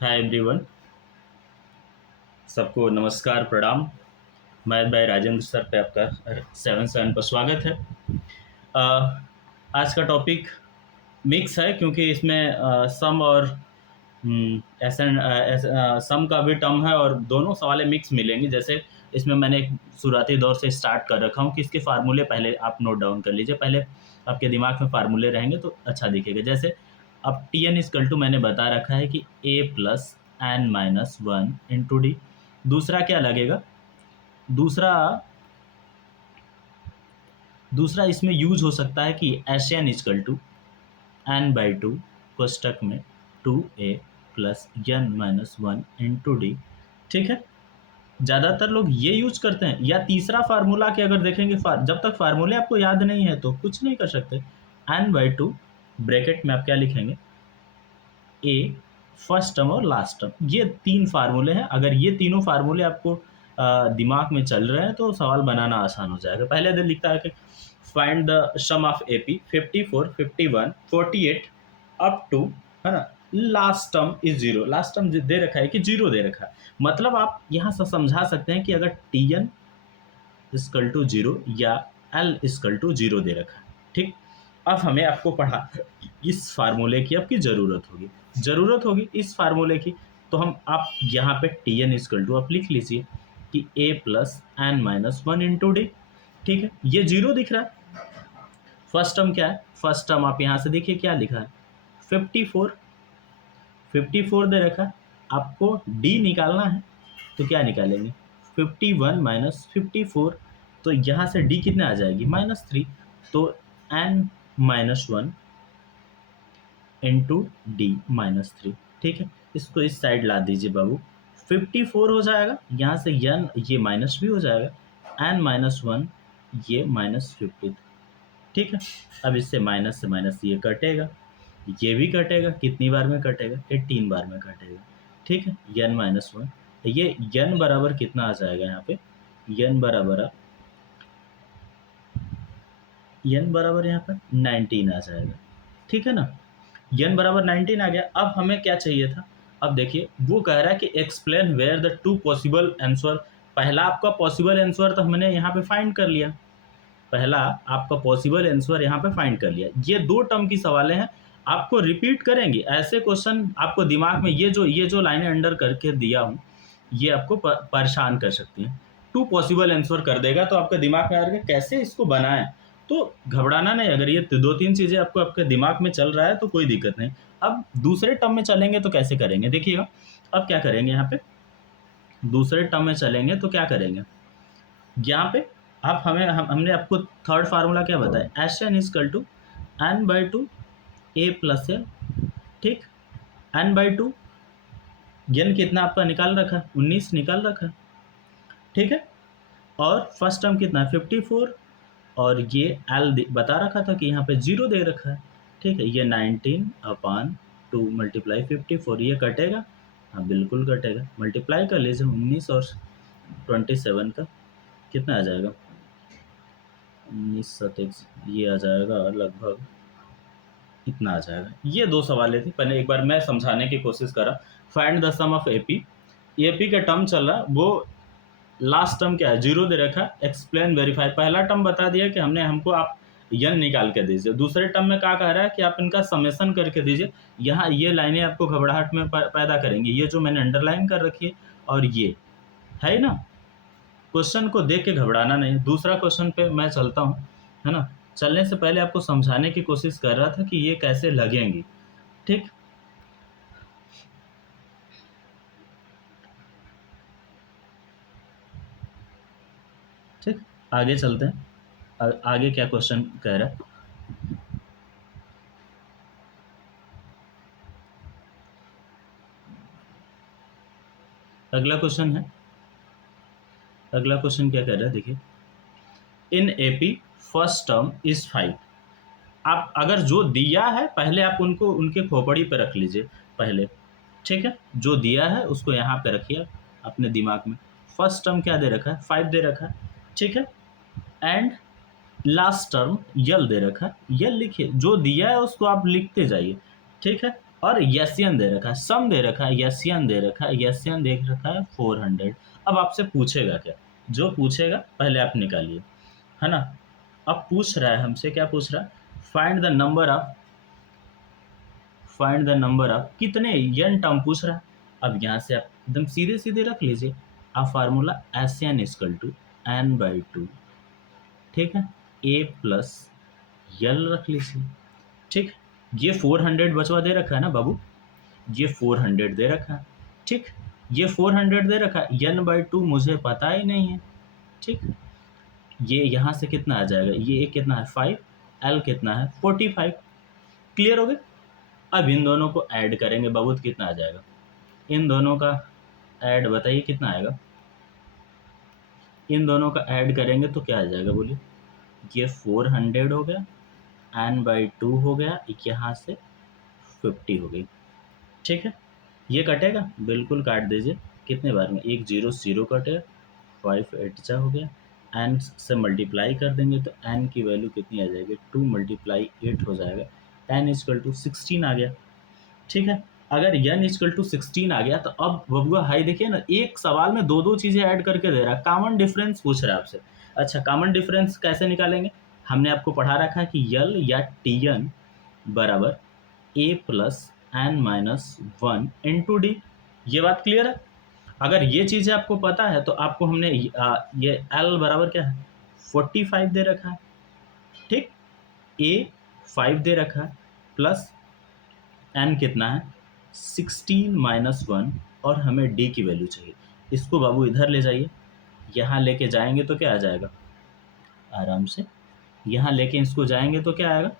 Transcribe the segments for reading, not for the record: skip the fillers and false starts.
Hi everyone, सबको नमस्कार प्रणाम। मैं भाई राजेंद्र सर पे आपका 7-7 पर स्वागत है। अ, आज का टॉपिक मिक्स है क्योंकि इसमें सम और सम का भी टर्म है और दोनों सवालें मिक्स मिलेंगी। जैसे इसमें मैंने एक शुरुआती दौर से स्टार्ट कर रखा हूँ कि इसके फार्मूले पहले आप नोट डाउन कर लीजिए। पहले आपके दिमाग में फार्मूले रहेंगे तो अच्छा दिखेगा। जैसे अब टी एन इजकल टू मैंने बता रखा है कि a plus N minus one into d. दूसरा क्या लगेगा? दूसरा दूसरा इसमें यूज हो सकता है कि S N is equal to N by two कोष्टक में टू ए plus N minus one into D. ठीक है, ज़्यादातर लोग ये यूज करते हैं। या तीसरा फार्मूला के अगर देखेंगे, जब तक फार्मूले आपको याद नहीं है तो कुछ नहीं कर सकते। एन बाई टू ब्रैकेट में आप क्या लिखेंगे? ए फर्स्ट टर्म और लास्ट टर्म। ये तीन फार्मूले हैं। अगर ये तीनों फार्मूले आपको दिमाग में चल रहे हैं तो सवाल बनाना आसान हो जाएगा। पहले दिन लिखता है कि find the sum of AP 54, 51, 48 up to, है ना, last term is zero. Last term दे रखा है कि जीरो दे रखा है। मतलब आप यहाँ से समझा सकते हैं कि अगर T N is equal to zero या एल इजकल टू जीरो दे रखा है। ठीक, अब हमें आपको पढ़ा इस फार्मूले की आपकी ज़रूरत होगी इस फार्मूले की। तो हम आप यहाँ पे टी एन इजकल टू आप लिख लीजिए कि a plus N minus one into D. ठीक है, ये जीरो दिख रहा है। फर्स्ट टर्म क्या है? फर्स्ट टर्म आप यहाँ से देखिए क्या लिखा है, 54। 54 दे रखा है, आपको डी निकालना है तो क्या निकालेंगे? 51 माइनस 54। तो यहाँ से डी कितने आ जाएगी? -3। तो N minus one into D -3। ठीक है, इसको इस साइड ला दीजिए बाबू। 54 हो जाएगा, यहाँ से एन ये माइनस भी हो जाएगा, एन माइनस वन ये -50। ठीक है, अब इससे माइनस से माइनस ये कटेगा, ये भी कटेगा। कितनी बार में कटेगा? 18 बार में कटेगा। ठीक है, एन माइनस वन, ये एन बराबर कितना आ जाएगा यहाँ पे? एन बराबर यहाँ पर 19 आ जाएगा। ठीक है ना, एन बराबर 19 आ गया। अब हमें क्या चाहिए था? अब देखिए वो कह रहा है कि explain where the two possible answer. पहला आपका पॉसिबल आंसर तो हमने यहाँ पे फाइंड कर लिया। पहला आपका पॉसिबल आंसर यहाँ पे फाइंड कर लिया। ये दो टर्म की सवालें हैं, आपको रिपीट करेंगे। ऐसे क्वेश्चन आपको दिमाग में ये जो लाइनें अंडर करके दिया हूँ ये आपको परेशान कर सकती हैं। टू पॉसिबल आंसर कर देगा तो आपके दिमाग में आ जाएगा कैसे इसको बनाएं। तो घबराना नहीं, अगर ये दो तीन चीज़ें आपको आपके दिमाग में चल रहा है तो कोई दिक्कत नहीं। अब दूसरे टर्म में चलेंगे तो कैसे करेंगे देखिएगा। अब क्या करेंगे यहाँ पे? दूसरे टर्म में चलेंगे तो क्या करेंगे यहाँ पे? आप हमने आपको थर्ड फार्मूला क्या बताया? S N is equal to N by two A plus L. ठीक, एन बाई टू एन कितना आपका निकाल रखा है? 19 निकाल रखा है। ठीक है, और फर्स्ट टर्म कितना है? 54। और ये एल बता रखा था कि यहाँ पे जीरो दे रखा है। ठीक है, ये 19/2 मल्टीप्लाई 54, ये कटेगा? हाँ बिल्कुल कटेगा। मल्टीप्लाई कर लीजिए 19 और 27 का, कितना आ जाएगा? 19 ये आ जाएगा लगभग इतना आ जाएगा। ये दो सवाल थी। पहले एक बार मैं समझाने की कोशिश करा। Find the sum of AP. AP का टर्म चल रहा है, वो लास्ट टर्म क्या है? जीरो दे रखा है। एक्सप्लेन वेरीफाई, पहला टर्म बता दिया कि हमको आप यन निकाल के दीजिए। दूसरे टर्म में क्या कह रहा है कि आप इनका समेसन करके दीजिए। यहाँ ये लाइनें आपको घबराहट में पैदा करेंगी, ये जो मैंने अंडरलाइन कर रखी है और ये है ना। क्वेश्चन को देख के घबराना नहीं। दूसरा क्वेश्चन पे मैं चलता हूँ, है ना। चलने से पहले आपको समझाने की कोशिश कर रहा था कि ये कैसे लगेंगी। ठीक, ठीक, आगे चलते हैं। आगे क्या क्वेश्चन कह रहा है? अगला क्वेश्चन है, अगला क्वेश्चन क्या कह रहा है देखिए। In AP first term is 5। आप अगर जो दिया है पहले आप उनको उनके खोपड़ी पे रख लीजिए पहले। ठीक है, जो दिया है उसको यहाँ पे रखिए अपने दिमाग में। फर्स्ट टर्म क्या दे रखा है? 5 दे रखा है। ठीक है, एंड लास्ट टर्म यल दे रखा है। यल लिखिए, जो दिया है उसको आप लिखते जाइए। ठीक है, और यसियन दे रखा है, सम दे रखा है, यसियन दे रखा है, यसियन दे रखा है 400। अब आपसे पूछेगा क्या? जो पूछेगा पहले आप निकालिए, है ना? अब पूछ रहा है हमसे, क्या पूछ रहा है? Find the number of, find the number of कितने यन टर्म पूछ रहा है। अब यहाँ से आप एकदम सीधे सीधे रख लीजिए, आप formula S N is equal to N by two, ठीक है, ए प्लस यल रख लीजिए, ठीक। ये 400 बचवा दे रखा है ना बाबू, ये 400 दे रखा है, ठीक। ये 400 दे रखा है, एन बाई टू मुझे पता ही नहीं है, ठीक। ये यहाँ से कितना आ जाएगा, ये एक कितना है 5, एल कितना है 45। क्लियर हो गया? अब इन दोनों को ऐड करेंगे बाबू तो कितना आ जाएगा, इन दोनों का ऐड बताइए कितना आएगा, इन दोनों का ऐड करेंगे तो क्या आ जाएगा बोलिए। ये 400 हो गया, एन बाई टू हो गया, यहाँ से 50 हो गई, ठीक है। ये कटेगा, बिल्कुल काट दीजिए। कितने बार में, एक जीरो जीरो कटेगा, 5 8 जा हो गया, एन से मल्टीप्लाई कर देंगे तो एन की वैल्यू कितनी आ जाएगी, 2 मल्टीप्लाई 8 हो जाएगा, एन इजकल टू 16 आ गया, ठीक है। अगर एन इजकल टू 16 आ गया तो अब बबुआ हाई देखिए ना, एक सवाल में दो दो चीज़ें ऐड करके दे रहा है, कॉमन डिफरेंस पूछ रहा है आपसे। अच्छा, कॉमन डिफरेंस कैसे निकालेंगे? हमने आपको पढ़ा रखा है कि यल या टी एन बराबर a plus N minus one into d. ये बात क्लियर है? अगर ये चीज़ें आपको पता है तो आपको हमने ये एल बराबर क्या है 45 दे रखा है, ठीक, ए 5 दे रखा है, प्लस एन कितना है 16 माइनस वन, और हमें डी की वैल्यू चाहिए। इसको बाबू इधर ले जाइए, यहाँ लेके जाएंगे तो क्या आ जाएगा, आराम से यहाँ लेके इसको जाएंगे तो क्या आएगा,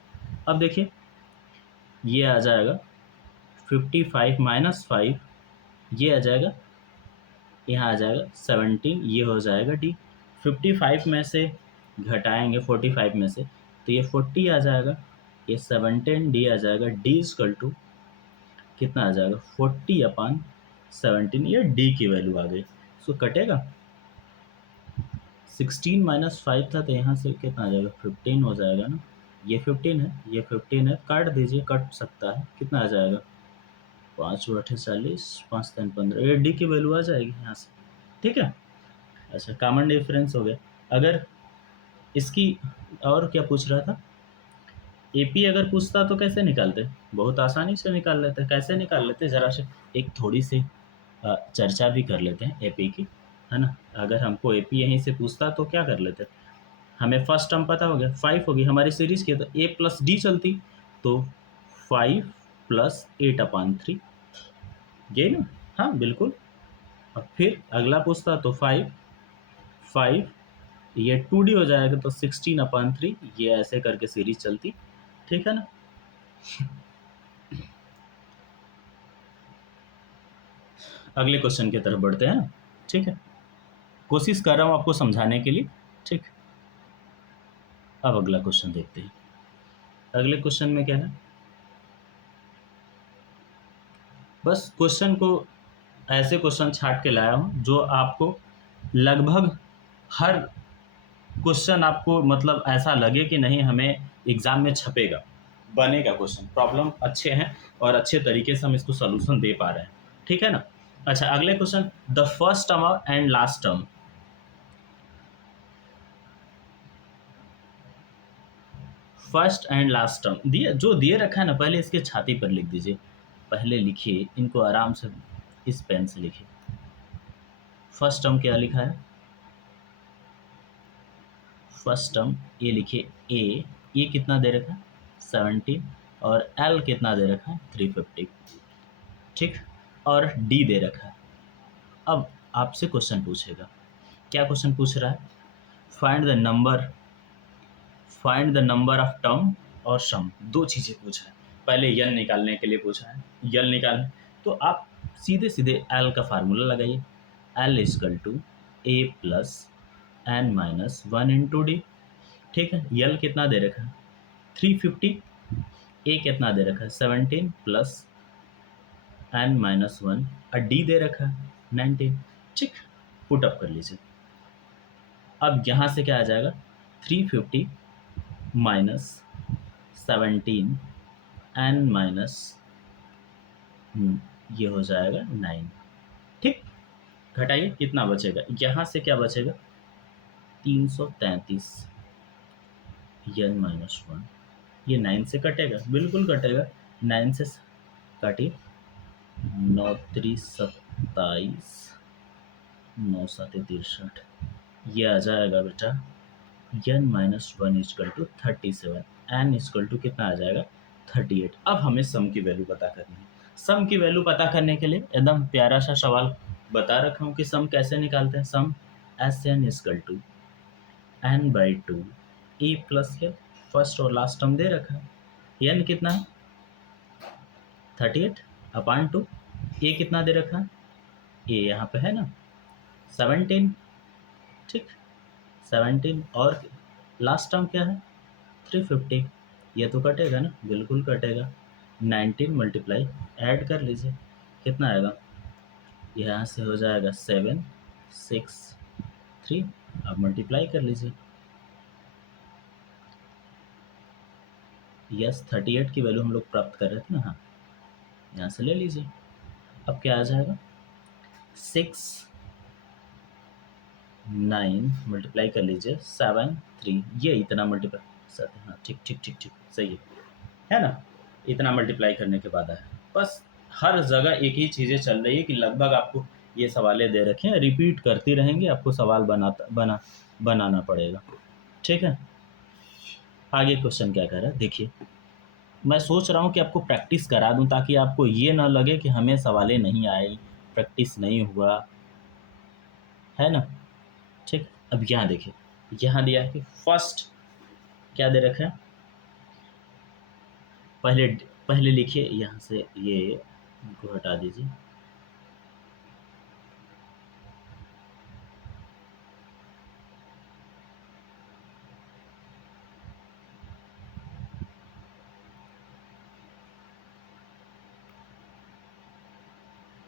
अब देखिए ये आ जाएगा 55 माइनस 5, ये आ जाएगा, यहाँ आ जाएगा 17, ये हो जाएगा डी। 55 में से घटाएंगे 45 में से तो ये 40 आ जाएगा, ये 17 डी आ जाएगा, डी इजकल टू कितना आ जाएगा 40/17, ये डी की वैल्यू आ गई। सो कटेगा, 16 माइनस 5 था तो यहाँ से कितना आ जाएगा 15 हो जाएगा ना, ये 15 है, ये 15 है, काट दीजिए, कट सकता है, कितना आ जाएगा 5 8 40, 5 3 15, ये डी की वैल्यू आ जाएगी यहाँ से, ठीक है। अच्छा, कॉमन डिफरेंस हो गया। अगर इसकी और क्या पूछ रहा था, एपी अगर पूछता तो कैसे निकालते, बहुत आसानी से निकाल लेते, कैसे निकाल लेते ज़रा से एक थोड़ी सी चर्चा भी कर लेते हैं एपी की, है ना। अगर हमको एपी यहीं से पूछता तो क्या कर लेते, हमें फर्स्ट टर्म पता हो गया 5 होगी हमारी सीरीज की, तो ए प्लस डी चलती, तो 5 प्लस 8/3, ये ना, हाँ बिल्कुल। अब फिर अगला पूछता तो 5 5, ये 2D हो जाएगा तो 16/3, ये ऐसे करके सीरीज चलती, ठीक है ना। अगले क्वेश्चन की तरफ बढ़ते हैं ना, ठीक है। कोशिश कर रहा हूँ आपको समझाने के लिए, ठीक। अब अगला क्वेश्चन देखते हैं। अगले क्वेश्चन में क्या है, बस क्वेश्चन को ऐसे क्वेश्चन छाट के लाया हूँ जो आपको लगभग हर क्वेश्चन आपको मतलब ऐसा लगे कि नहीं हमें एग्जाम में छपेगा, बनेगा क्वेश्चन, प्रॉब्लम अच्छे हैं और अच्छे तरीके से हम इसको सोल्यूशन दे पा रहे हैं, ठीक है ना। अच्छा, अगले question, the first term and last term, first and last term दिए, जो दिए रखा है ना, पहले इसके छाती पर लिख दीजिए, पहले लिखिए इनको आराम से, इस पेन से लिखिए। फर्स्ट टर्म क्या लिखा है, फर्स्ट टर्म ये लिखिए ए, ये कितना दे रखा है 70, और एल कितना दे रखा है 350, ठीक, और डी दे रखा है। अब आपसे क्वेश्चन पूछेगा, क्या क्वेश्चन पूछ रहा है, find the number, find the number of term और सम, दो चीज़ें पूछा है। पहले यल निकालने के लिए पूछा है, यल निकालने, तो आप सीधे सीधे एल का फार्मूला लगाइए, L equal to A plus N minus one into D, ठीक है। यल कितना दे रखा है 350, ए कितना दे रखा है 17 प्लस एन माइनस वन, और डी दे रखा है 19, ठीक। पुट अप कर लीजिए। अब यहाँ से क्या आ जाएगा 350 माइनस 17 एन माइनस ये हो जाएगा 9। ठीक, घटाइए कितना बचेगा, यहाँ से क्या बचेगा 333 n माइनस 1। ये 9 से कटेगा, बिल्कुल कटेगा, 9 से काटिए, 9 3 27, 9 7 63, ये आ जाएगा बेटा n minus 1 equal to 37, n equal to कितना आ जाएगा 38। अब हमें सम की वैल्यू पता करनी है। सम की वैल्यू पता करने के लिए एकदम प्यारा सा सवाल बता रखा हूँ कि सम कैसे निकालते हैं। Sum S N is equal to N by two e plus के फर्स्ट और लास्ट टर्म दे रखा है। एन कितना है 38 अपान टू, ए कितना दे रखा है, ए यहाँ पे है ना 17। ठीक, 17 और लास्ट टर्म क्या है 350। ये तो कटेगा ना, बिल्कुल कटेगा। 19 मल्टीप्लाई ऐड कर लीजिए, कितना आएगा, यहाँ से हो जाएगा 7 6 3। अब मल्टीप्लाई कर लीजिए, यस 38 की वैल्यू हम लोग प्राप्त कर रहे थे ना, हाँ यहाँ से ले लीजिए। अब क्या आ जाएगा 6 9 मल्टीप्लाई कर लीजिए 7 3, ये इतना मल्टीप्लाई, हाँ ठीक ठीक ठीक ठीक सही है ना, इतना मल्टीप्लाई करने के बाद आया। बस हर जगह एक ही चीज़ें चल रही है कि लगभग आपको ये सवालें दे रखे हैं, रिपीट करती रहेंगी, आपको सवाल बनाना पड़ेगा। ठीक है, आगे क्वेश्चन क्या कह रहा है देखिए। मैं सोच रहा हूँ कि आपको प्रैक्टिस करा दूँ ताकि आपको ये ना लगे कि हमें सवालें नहीं आई, प्रैक्टिस नहीं हुआ, है ना। ठीक, अब यहाँ देखिए, यहाँ दिया है कि फर्स्ट क्या दे रखा है, पहले पहले लिखिए, यहाँ से ये को हटा दीजिए।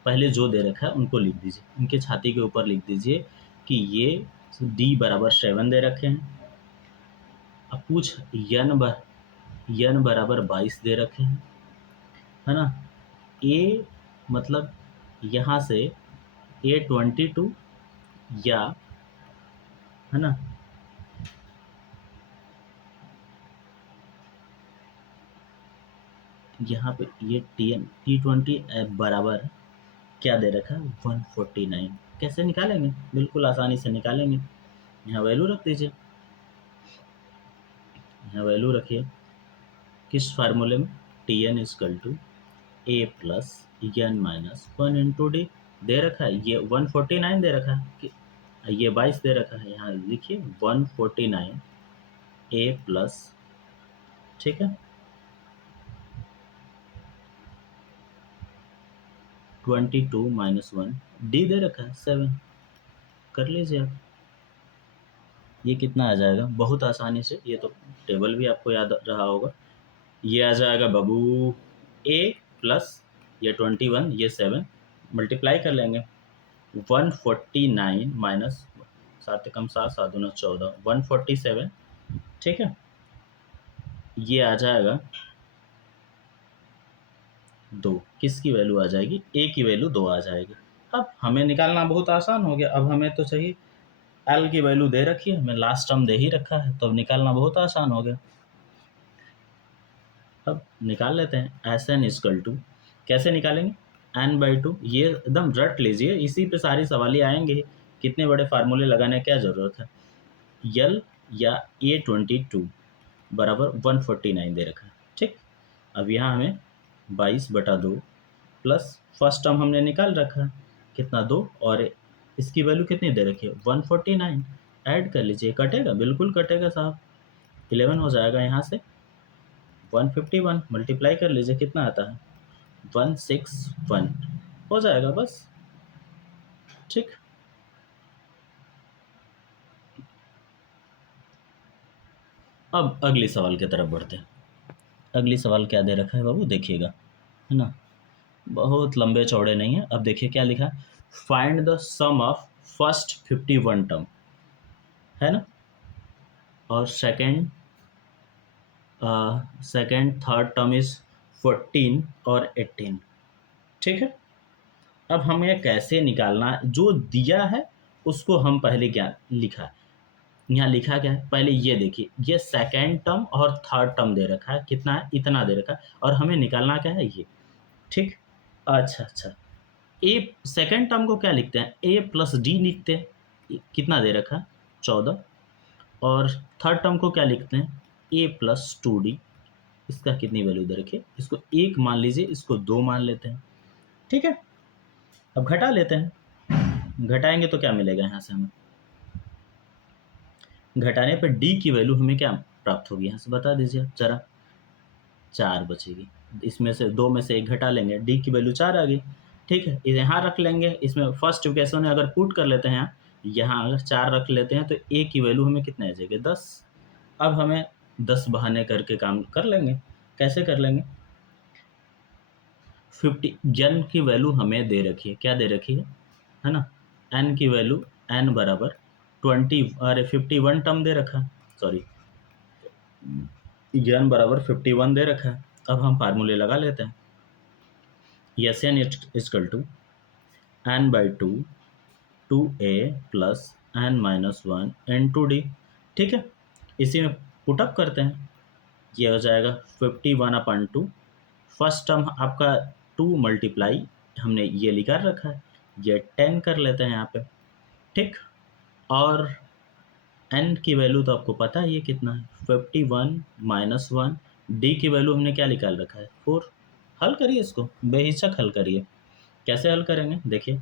पहले जो दे रखा है उनको लिख दीजिए, उनके छाती के ऊपर लिख दीजिए कि ये d बराबर 7 दे रखे हैं। अब पूछ n बराबर 22 दे रखे हैं, है ना। a मतलब यहाँ से A22 या, है ना, यहाँ पे ये T20 बराबर क्या दे रखा है 149। कैसे निकालेंगे, बिल्कुल आसानी से निकालेंगे। यहाँ वैल्यू रख दीजिए, यहाँ वैल्यू रखिए किस फार्मूले में, T N is equal to A plus N minus 1 into d दे रखा है, ये 149 दे रखा है कि ये 22 दे रखा है, यहाँ लिखिए 149 ए प्लस, ठीक है 22 माइनस 1 डी दे रखा है 7, कर लीजिए आप। ये कितना आ जाएगा, बहुत आसानी से, ये तो टेबल भी आपको याद रहा होगा। ये आ जाएगा बाबू ए प्लस ये 21 ये 7 मल्टीप्लाई कर लेंगे 149 माइनस 7 कम 7 7 दूना 14 147। ठीक है, ये आ जाएगा 2, किसकी वैल्यू आ जाएगी, ए की वैल्यू 2 आ जाएगी। अब हमें निकालना बहुत आसान हो गया। अब हमें तो चाहिए एल की वैल्यू दे रखी है, हमें लास्ट टर्म दे ही रखा है, तो अब निकालना बहुत आसान हो गया। अब निकाल लेते हैं एस एन इजकल टू, कैसे निकालेंगे एन बाई टू, ये एकदम रट लीजिए, इसी पे सारी सवाल आएंगे, कितने बड़े फार्मूले लगाने की क्या ज़रूरत है। यल या A22 बराबर 149 दे रखा है। ठीक, अब यहाँ हमें 22/2 प्लस फर्स्ट टर्म हमने निकाल रखा है कितना 2, और इसकी वैल्यू कितनी दे रखी है 149, ऐड कर लीजिए, कटेगा बिल्कुल कटेगा साहब, 11 हो जाएगा। यहाँ से 151 मल्टीप्लाई कर लीजिए, कितना आता है 161 हो जाएगा बस। ठीक, अब अगली सवाल की तरफ बढ़ते हैं। अगली सवाल क्या दे रखा है बाबू देखिएगा, है ना, बहुत लंबे चौड़े नहीं है। अब देखिए क्या लिखा है, find the sum of first 51 term, है ना, और सेकंड थर्ड टर्म इज 14 और 18। ठीक है। अब हमें कैसे निकालना है, जो दिया है उसको हम पहले क्या लिखा है, यहाँ लिखा क्या है, पहले ये देखिए, ये सेकेंड टर्म और थर्ड टर्म दे रखा है, कितना है, इतना दे रखा है, और हमें निकालना क्या है, ये। ठीक। अच्छा अच्छा, ए सेकेंड टर्म को क्या लिखते हैं, ए प्लस डी लिखते हैं, कितना दे रखा है, 14। और थर्ड टर्म को क्या लिखते हैं, ए प्लस 2d, इसका कितनी वैल्यू दे रखी है, इसको 1 मान लीजिए, इसको 2 मान लेते हैं। ठीक है। अब घटा लेते हैं, घटाएंगे तो क्या मिलेगा यहाँ से हमें, घटाने पर डी की वैल्यू हमें क्या प्राप्त होगी, यहाँ से बता दीजिए जरा। 4 बचेगी, इसमें से 2 में से 1 घटा लेंगे, डी की वैल्यू 4 आ गई। ठीक है, इसे यहाँ रख लेंगे, इसमें फर्स्ट इक्वेशन में अगर पुट कर लेते हैं, यहाँ अगर 4 रख लेते हैं तो ए की वैल्यू हमें कितने आ जाएगी, 10। अब हमें 10 बहाने करके काम कर लेंगे। कैसे कर लेंगे, 50 एन की वैल्यू हमें दे रखी है, क्या दे रखी है ना, एन की वैल्यू, एन बराबर 20, अरे 51 टर्म दे रखा है, सॉरी, एन बराबर 51 दे रखा है। अब हम फार्मूले लगा लेते हैं, S N is equal to N by 2 a plus N minus 1 n2d। ठीक है, इसी में पुटअप करते हैं, ये हो जाएगा 51/2। फर्स्ट टर्म आपका 2 मल्टीप्लाई हमने ये लिखा रखा है, ये 10 कर लेते हैं यहाँ पे। ठीक। और n की वैल्यू तो आपको पता है ये कितना है, 51 माइनस 1, डी की वैल्यू हमने क्या निकाल रखा है, 4। हल करिए इसको, बेहिचक हल करिए। कैसे हल करेंगे, देखिए,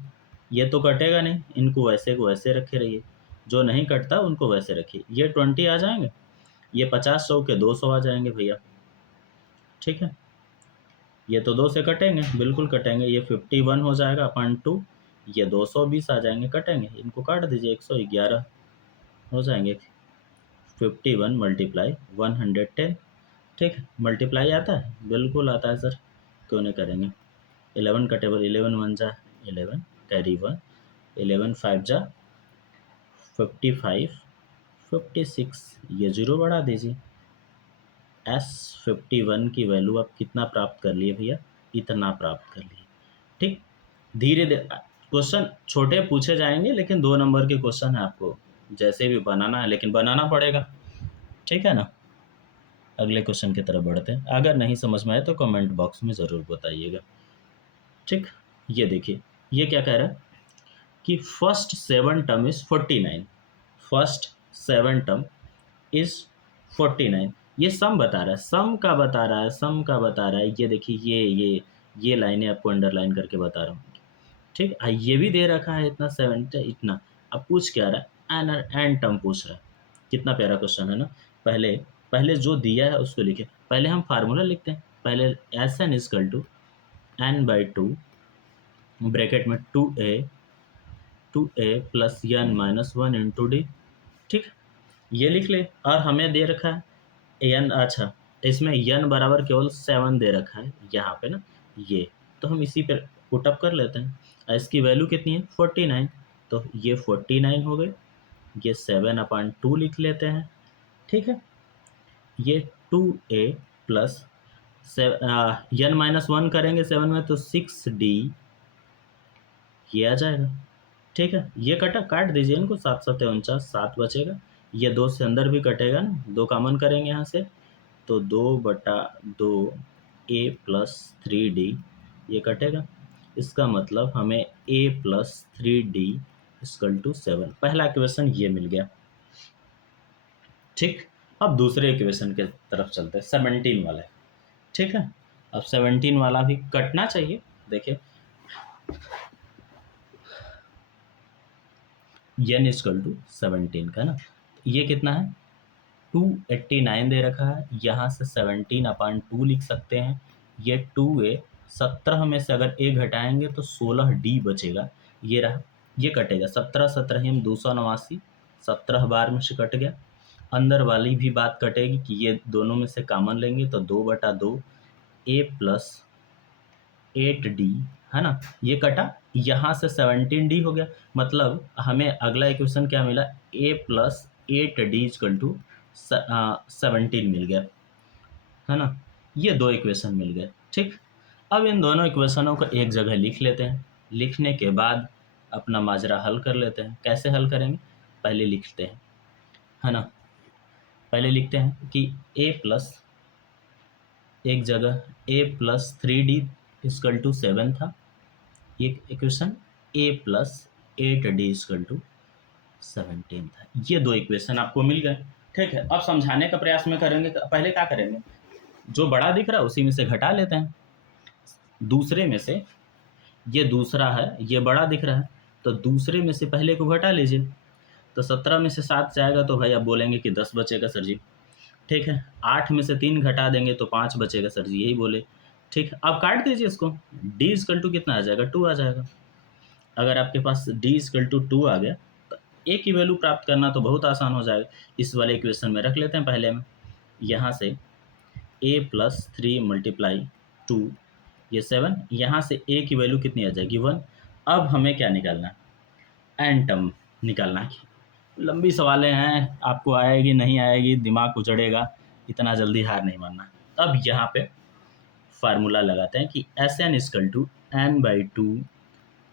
ये तो कटेगा नहीं, इनको वैसे को वैसे रखे रहिए, जो नहीं कटता उनको वैसे रखिए। ये 20 आ जाएंगे, ये 50 100 के 200 आ जाएंगे भैया। ठीक है, ये तो 2 से कटेंगे, बिल्कुल कटेंगे, ये 51 हो जाएगा अपन 2, ये 220 आ जाएंगे, कटेंगे, इनको काट दीजिए, 111 हो जाएंगे। 51 मल्टीप्लाई 110। ठीक है, मल्टीप्लाई आता है, बिल्कुल आता है सर, क्यों नहीं करेंगे। 11 का टेबल, 11 1 जा 11, कैरी 1, 11 5 जा 55, 56, ये 0 बढ़ा दीजिए। S51 की वैल्यू आप कितना प्राप्त कर लिए भैया, इतना प्राप्त कर लिए। ठीक, धीरे धीरे क्वेश्चन छोटे पूछे जाएंगे, लेकिन 2 नंबर के क्वेश्चन है, आपको जैसे भी बनाना है, लेकिन बनाना पड़ेगा। ठीक है ना। अगले क्वेश्चन की तरफ बढ़ते हैं, अगर नहीं समझ में आए तो कमेंट बॉक्स में ज़रूर बताइएगा। ठीक, ये देखिए, ये क्या कह रहा है कि first 7 term is 49, first 7 term is 49, ये सम बता रहा है, सम का बता रहा है, सम का बता रहा है। ये देखिए, ये लाइनें आपको अंडरलाइन करके बता रहा हूँ। ठीक, ये भी दे रखा है इतना 7, इतना। अब पूछ क्या रहा है, एन टर्म पूछ रहा है। कितना प्यारा क्वेश्चन है ना। पहले पहले जो दिया है उसको लिखे, पहले हम फार्मूला लिखते हैं, पहले S N is equal to N by 2 bracket में 2a plus N minus 1 into D. ठीक, ये लिख ले। और हमें दे रखा है एन, अच्छा, इसमें एन बराबर केवल 7 दे रखा है यहाँ पे ना, ये तो हम इसी पर पुटअप कर लेते हैं। इसकी वैल्यू कितनी है, 49, तो ये 49 हो गई, ये 7/2 लिख लेते हैं। ठीक है, ये 2a प्लस एन माइनस 1 करेंगे 7 में तो 6d, ये आ जाएगा। ठीक है, ये कटा, काट दीजिए इनको, 7 7 49, 7 बचेगा, ये 2 से अंदर भी कटेगा ना, 2 कॉमन करेंगे यहाँ से, तो 2/2 a प्लस 3d, ये कटेगा। इसका मतलब हमें a plus 3d equal to 7, पहला इक्वेशन ये मिल गया। ठीक, अब दूसरे इक्वेशन के तरफ चलते हैं, 17 वाला। ठीक है, अब 17 वाला भी कटना चाहिए। देखिए, n इक्वल टू 17 का ना, ये कितना है, 289 दे रखा है, यहाँ से 17/2 लिख सकते हैं। ये 2a, 17 में से अगर a घटाएंगे तो 16d बचेगा, ये रहा, ये कटेगा, 17 17 289, 17 बार में से कट गया। अंदर वाली भी बात कटेगी कि ये दोनों में से कॉमन लेंगे तो 2/2 a प्लस 8d, है ना, ये कटा, यहाँ से 17d हो गया। मतलब हमें अगला इक्वेशन क्या मिला, a plus 8d equal to 17 मिल गया, है ना, ये 2 इक्वेशन मिल गए। ठीक, अब इन दोनों इक्वेशनों को एक जगह लिख लेते हैं। लिखने के बाद अपना माजरा हल कर लेते हैं। कैसे हल करेंगे, पहले लिखते हैं, है ना। पहले लिखते हैं कि a प्लस, एक जगह a plus 3d equal to 7 था, एक equation a plus 8d equal to 17 था। ये दो इक्वेशन आपको मिल गए। ठीक है, अब समझाने का प्रयास में करेंगे। पहले क्या करेंगे, जो बड़ा दिख रहा है उसी में से घटा लेते हैं। दूसरे में से, ये दूसरा है, ये बड़ा दिख रहा है, तो दूसरे में से पहले को घटा लीजिए। तो 17 में से 7 जाएगा तो भाई आप बोलेंगे कि 10 बचेगा सर जी। ठीक है, 8 में से 3 घटा देंगे तो 5 बचेगा सर जी, यही बोले। ठीक है, अब काट दीजिए इसको। डी इक्वल टू कितना आ जाएगा, 2 आ जाएगा। अगर आपके पास डी इक्वल टू 2 आ गया तो ए की वैल्यू प्राप्त करना तो बहुत आसान हो जाएगा। इस वाले इक्वेशन में रख लेते हैं पहले में। यहाँ से ए प्लस 3 मल्टीप्लाई 2, ये 7, यहाँ से ए की वैल्यू कितनी आ जाएगी, 1। अब हमें क्या निकालना है, एन टर्म निकालना है। लंबी सवालें हैं, आपको आएगी नहीं आएगी, दिमाग उजड़ेगा, इतना जल्दी हार नहीं मानना। अब यहाँ पे फार्मूला लगाते हैं कि S N is equal to N by two,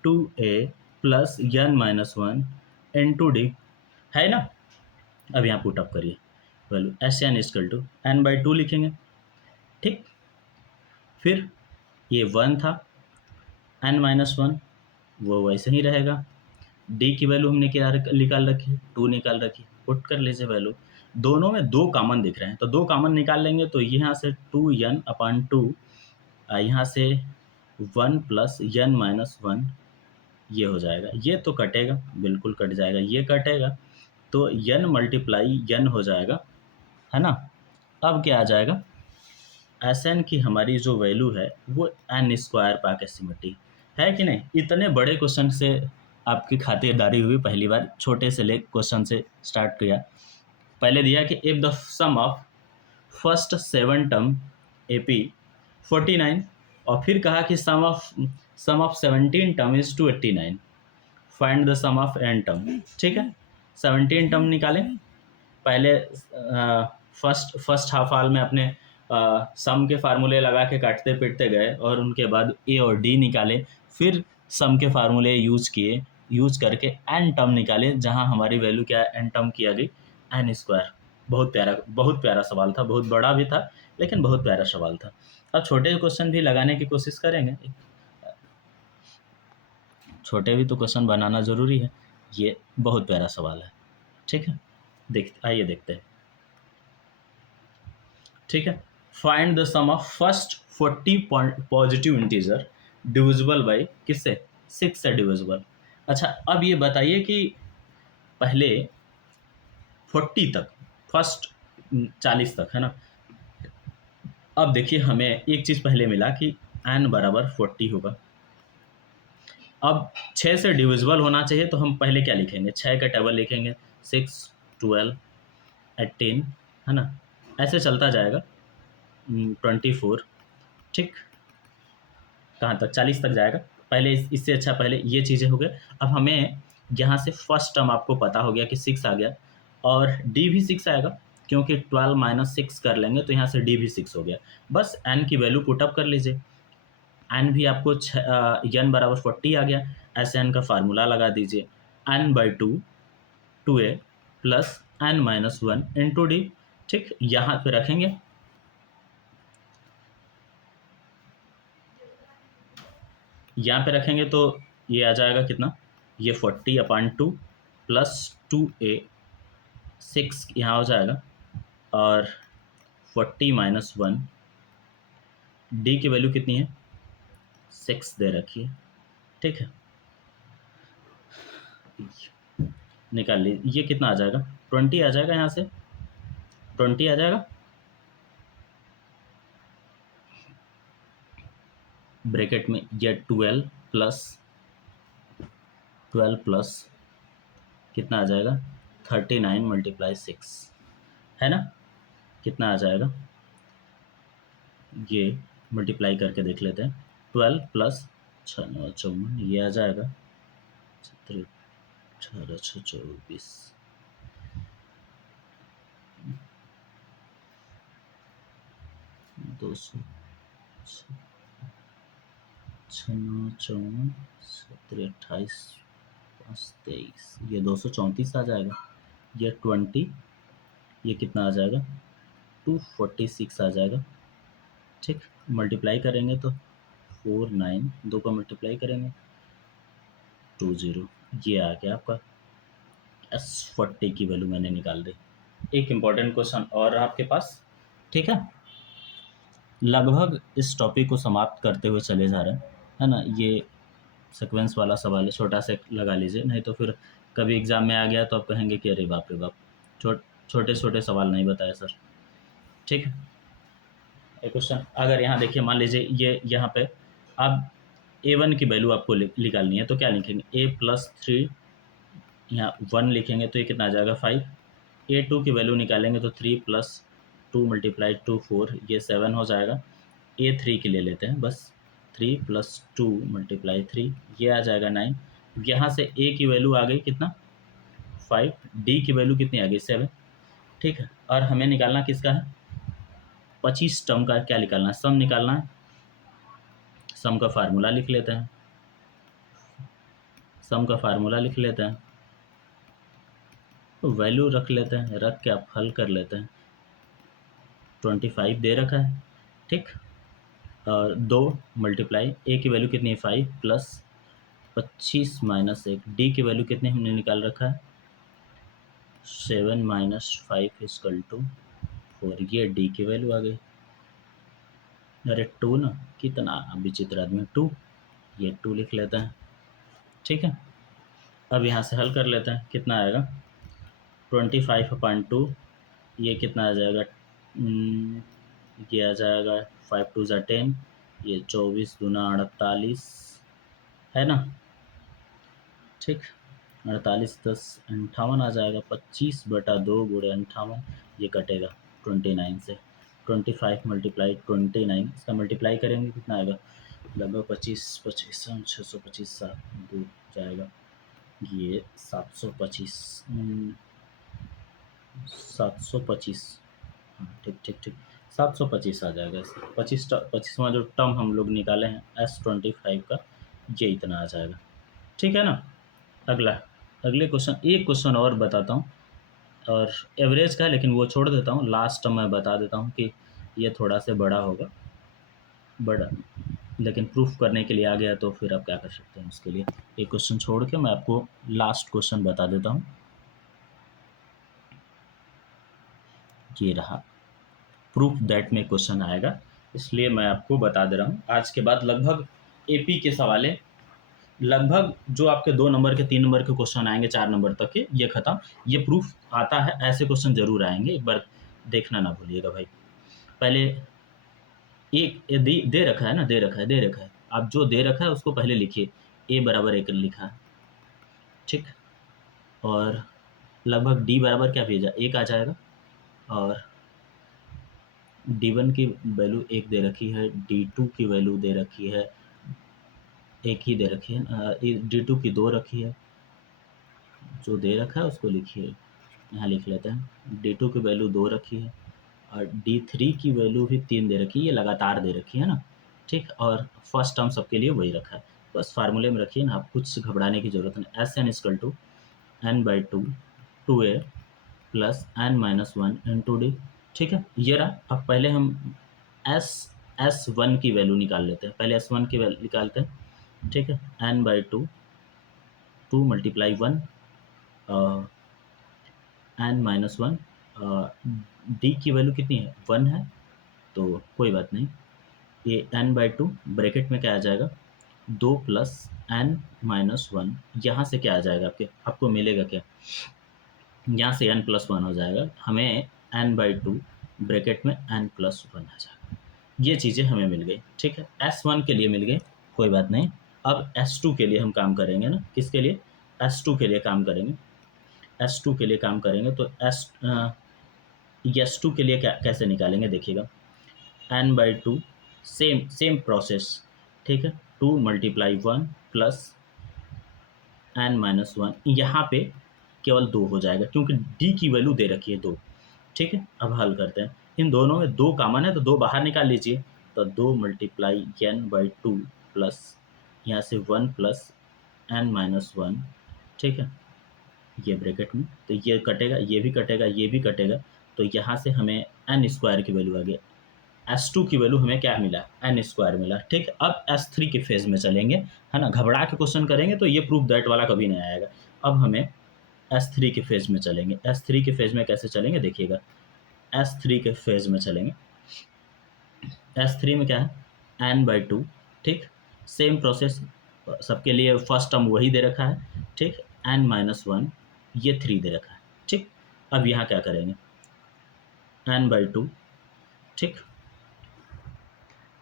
two A plus N minus one into D, है ना। अब यहाँ पुट अप करिए value, S N is equal to N by two लिखेंगे। ठीक, फिर ये 1 था, एन माइनस वन वो वैसे ही रहेगा। डी की वैल्यू हमने क्या निकाल रखी है, 2 निकाल रखी है। पुट कर लीजिए वैल्यू। दोनों में 2 कॉमन दिख रहे हैं तो 2 कॉमन निकाल लेंगे, तो यहाँ से 2n/2, यहाँ से 1 प्लस n माइनस वन, ये हो जाएगा। ये तो कटेगा, बिल्कुल कट जाएगा, ये कटेगा तो n मल्टीप्लाई n हो जाएगा, है ना। अब क्या आ जाएगा, एस एन की हमारी जो वैल्यू है वो एन स्क्वायर अप्रॉक्सीमेटली है कि नहीं। इतने बड़े क्वेश्चन से आपकी खातिरदारी हुई, पहली बार छोटे से ले क्वेश्चन से स्टार्ट किया। पहले दिया कि if the sum of first 7 term A P 49, और फिर कहा कि sum of 17 term is 289, find the sum of n term. ठीक है, 17 टर्म निकालें। पहले फर्स्ट हाफ हाल में अपने सम के फार्मूले लगा के काटते पीटते गए, और उनके बाद ए और डी निकाले। फिर सम के फार्मूले यूज करके एन टर्म निकाले, जहां हमारी वैल्यू क्या है, एन टर्म की आ गई एन स्क्वायर। बहुत प्यारा सवाल था, बहुत बड़ा भी था लेकिन बहुत प्यारा सवाल था। अब छोटे क्वेश्चन भी लगाने की कोशिश करेंगे, छोटे भी तो क्वेश्चन बनाना ज़रूरी है। ये बहुत प्यारा सवाल है। ठीक है, आइए देखते हैं। ठीक है, find the sum of first 40 positive integer divisible by किससे, 6 से डिविजिबल। अच्छा, अब ये बताइए कि पहले 40 तक, फर्स्ट 40 तक, है ना। अब देखिए, हमें एक चीज़ पहले मिला कि n बराबर 40 होगा। अब 6 से डिविजिबल होना चाहिए, तो हम पहले क्या लिखेंगे, 6 का टेबल लिखेंगे, 6, 12, 18, है ना। ऐसे चलता जाएगा, 24। ठीक, कहाँ तक, 40 तक जाएगा। पहले इससे अच्छा पहले ये चीज़ें हो गए। अब हमें यहाँ से फर्स्ट टर्म आपको पता हो गया कि 6 आ गया, और डी भी 6 आएगा, क्योंकि 12 माइनस 6 कर लेंगे तो यहाँ से डी भी 6 हो गया। बस एन की वैल्यू पुटअप कर लीजिए। एन भी आपको एन बराबर 40 आ गया। ऐसे एन का फार्मूला लगा दीजिए, N by two, 2a plus N minus one into D. ठीक, यहाँ पे रखेंगे, यहाँ पे रखेंगे तो ये आ जाएगा कितना, ये 40/2 प्लस 2a, 6 यहाँ हो जाएगा, और 40 माइनस वन, डी की वैल्यू कितनी है, 6 दे रखी है। ठीक है, निकाल ली, ये कितना आ जाएगा, 20 आ जाएगा, यहाँ से 20 आ जाएगा। ब्रैकेट में ये 12 प्लस कितना आ जाएगा, 39 मल्टीप्लाई 6, है ना। कितना आ जाएगा, ये मल्टीप्लाई करके देख लेते हैं। 12 प्लस 54, ये आ जाएगा 18, 24, 200, 6 54 17 28 5 23, ये 234 आ जाएगा। ये 20, ये कितना आ जाएगा 246 आ जाएगा। ठीक, मल्टीप्लाई करेंगे तो 4 9, 2 का मल्टीप्लाई करेंगे 20, ये आ गया आपका S40 की वैल्यू मैंने निकाल दी। एक इम्पॉर्टेंट क्वेश्चन और आपके पास, ठीक है। लगभग इस टॉपिक को समाप्त करते हुए चले जा रहे हैं, है ना। ये सीक्वेंस वाला सवाल है, छोटा सा लगा लीजिए, नहीं तो फिर कभी एग्ज़ाम में आ गया तो आप कहेंगे कि अरे बाप रे बाप, छोटे छोटे सवाल नहीं बताए सर। ठीक है, एक क्वेश्चन अगर यहाँ देखिए, मान लीजिए ये यहाँ पे अब A1 की वैल्यू आपको निकालनी है, तो क्या लिखेंगे A+3, यहाँ 1 लिखेंगे तो ये कितना आ जाएगा 5। A2 की वैल्यू निकालेंगे तो 3 + 2 × 2 4, ये 7 हो जाएगा। A3 की ले लेते हैं बस, 3 + 2 × 3, ये आ जाएगा 9। यहाँ से A की वैल्यू आ गई कितना 5, D की वैल्यू कितनी आ गई 7। ठीक है, और हमें निकालना किसका है 25 टर्म का, क्या निकालना है सम निकालना है। सम का फार्मूला लिख लेते हैं, सम का फार्मूला लिख लेते हैं, तो वैल्यू रख लेते हैं, रख के आप हल कर लेते हैं। 25 दे रखा है, ठीक, और 2 मल्टीप्लाई A की वैल्यू कितनी है 5 प्लस 25 माइनस 1, D की वैल्यू कितनी हमने निकाल रखा है 7 - 5 = 4, ये D की वैल्यू आ गई। अरे 2 ना, कितना विचित्र आदमी 2, ये 2 लिख लेते हैं। ठीक है, अब यहाँ से हल कर लेते हैं, कितना आएगा 25/2, ये कितना आ जाएगा ये आ जाएगा 5 2 ज़ा 10, ये 24 दूना 48 है ना। ठीक, 48 10 58 आ जाएगा। 25/2 × 58, ये कटेगा 29 से। 25 × 29, इसका मल्टीप्लाई करेंगे कितना आएगा लगभग 25 25 625 7 2 जाएगा, ये 725 725, हाँ ठीक ठीक ठीक 725 आ जाएगा। इसका 25वां जो टर्म हम लोग निकाले हैं S25 का, ये इतना आ जाएगा। ठीक है ना। अगले क्वेश्चन, एक क्वेश्चन और बताता हूँ, और एवरेज का है लेकिन वो छोड़ देता हूँ, लास्ट मैं बता देता हूँ कि ये थोड़ा सा बड़ा होगा, बड़ा, लेकिन प्रूफ करने के लिए आ गया तो फिर आप क्या कर सकते हैं उसके लिए। एक क्वेश्चन छोड़ के मैं आपको लास्ट क्वेश्चन बता देता हूँ। ये रहा, प्रूफ दैट में क्वेश्चन आएगा, इसलिए मैं आपको बता दे रहा हूँ। आज के बाद लगभग AP के सवाल, लगभग जो आपके 2 नंबर के 3 नंबर के क्वेश्चन आएंगे 4 नंबर तक के, ये खत्म। ये प्रूफ आता है, ऐसे क्वेश्चन जरूर आएंगे, एक बार देखना ना भूलिएगा भाई। पहले एक दे रखा है ना, दे रखा है, आप जो दे रखा है उसको पहले लिखिए, A = 1 लिखा है, ठीक, और लगभग D = क्या भेजा 1 आ जाएगा, और D1 की वैल्यू 1 दे रखी है, D2 की वैल्यू दे रखी है, एक ही दे रखी है, D2 की 2 रखी है, जो दे रखा है उसको लिखिए, यहाँ लिख लेते हैं। D2 की वैल्यू 2 रखी है, और D3 की वैल्यू भी 3 दे रखी है, ये लगातार दे रखी है ना, ठीक, और फर्स्ट टर्म सबके लिए वही रखा है, बस फार्मूले में रखिए ना, आप कुछ घबराने की जरूरत नहीं। Sn = n/2 2a + n - 1 × d, ठीक है, ये रहा। अब पहले हम S1 की वैल्यू निकाल लेते हैं, पहले S1 की वैल्यू निकालते हैं, ठीक है, n/2 2 × 1 n - 1, D की वैल्यू कितनी है 1 है, तो कोई बात नहीं, ये n/2 ब्रैकेट में क्या आ जाएगा 2 + n - 1, यहाँ से क्या आ जाएगा आपको मिलेगा क्या, यहाँ से n+1 हो जाएगा, हमें n/2 ब्रैकेट में n+1 आ जाएगा। ये चीज़ें हमें मिल गई, ठीक है, S1 के लिए मिल गई, कोई बात नहीं। अब S2 के लिए हम काम करेंगे ना, किसके लिए S2 के लिए काम करेंगे, S2 के लिए काम करेंगे तो S2 के लिए क्या कैसे निकालेंगे देखिएगा, n/2 सेम प्रोसेस, ठीक है, 2 × 1 + n - 1, यहाँ पे केवल 2 हो जाएगा क्योंकि D की वैल्यू दे रखी है 2, ठीक है। अब हल करते हैं, इन दोनों में 2 कॉमन है तो 2 बाहर निकाल लीजिए, तो 2 × n/2 + यहाँ से 1 प्लस n माइनस 1, ठीक है, ये ब्रैकेट में, तो ये कटेगा, ये भी कटेगा, ये भी कटेगा, तो यहाँ से हमें एन स्क्वायर की वैल्यू आ गई। S2 की वैल्यू हमें क्या मिला, एन स्क्वायर मिला, ठीक है। अब S3 के फेज में चलेंगे, है ना, घबरा के क्वेश्चन करेंगे तो ये प्रूफ दैट वाला कभी नहीं आएगा। अब हमें S3 के फेज में चलेंगे। S3 के फेज में कैसे चलेंगे देखिएगा, S3 के फेज में चलेंगे। S3 में क्या है, n/2, ठीक, सेम प्रोसेस सबके लिए, फर्स्ट टर्म वही दे रखा है, ठीक, n-1 ये 3 दे रखा है, ठीक। अब यहाँ क्या करेंगे, n/2, ठीक,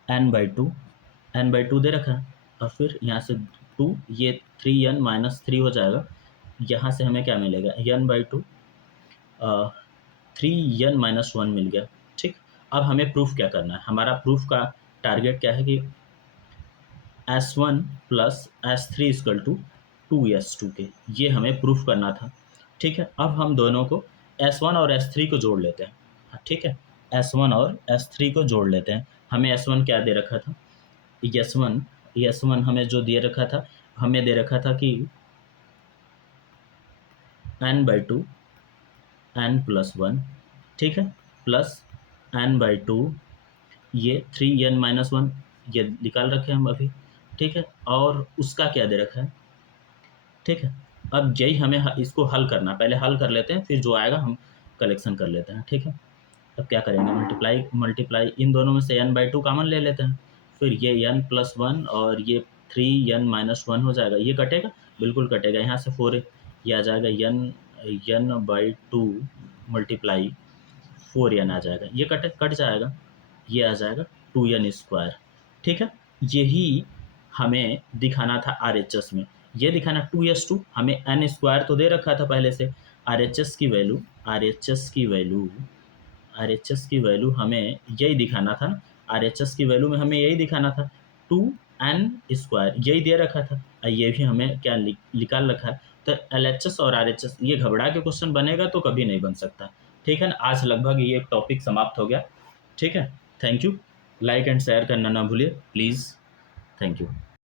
n/2, n/2 दे रखा है, और फिर यहाँ से 2, ये 3n-3 हो जाएगा, यहाँ से हमें क्या मिलेगा, n/2 3n-1 मिल गया, ठीक। अब हमें प्रूफ क्या करना है, हमारा प्रूफ का टारगेट क्या है कि S1 plus S3 equal to 2S2 के, ये हमें प्रूफ करना था, ठीक है। अब हम दोनों को S1 और S3 को जोड़ लेते हैं, ठीक है, S1 और S3 को जोड़ लेते हैं। हमें S1 क्या दे रखा था, S1 हमें जो दे रखा था, हमें दे रखा था कि n/2 n+1, ठीक है, प्लस n/2 ये 3n-1 ये निकाल रखे हम अभी, ठीक है, और उसका क्या दे रखा है, ठीक है। अब यही हमें इसको हल करना, पहले हल कर लेते हैं, फिर जो आएगा हम कलेक्शन कर लेते हैं, ठीक है। अब क्या करेंगे, मल्टीप्लाई इन दोनों में से n/2 कॉमन ले लेते हैं, फिर ये n+1 और ये 3n-1 हो जाएगा, ये कटेगा, बिल्कुल कटेगा, यहाँ से 4 ये आ जाएगा, n/2 मल्टीप्लाई 4n आ जाएगा, ये कट जाएगा, ये आ जाएगा 2n², ठीक है। यही हमें दिखाना था RHS में, ये दिखाना 2s2, हमें n² तो दे रखा था पहले से, RHS की वैल्यू हमें यही दिखाना था ना, RHS की वैल्यू में हमें यही दिखाना था, 2n² यही दे रखा था, और ये भी हमें क्या निकाल रखा है। तो LHS और RHS ये घबरा के क्वेश्चन बनेगा तो कभी नहीं बन सकता, ठीक है ना। आज लगभग ये टॉपिक समाप्त हो गया, ठीक है। Thank you, like and share करना ना भूलिए प्लीज़, थैंक यू।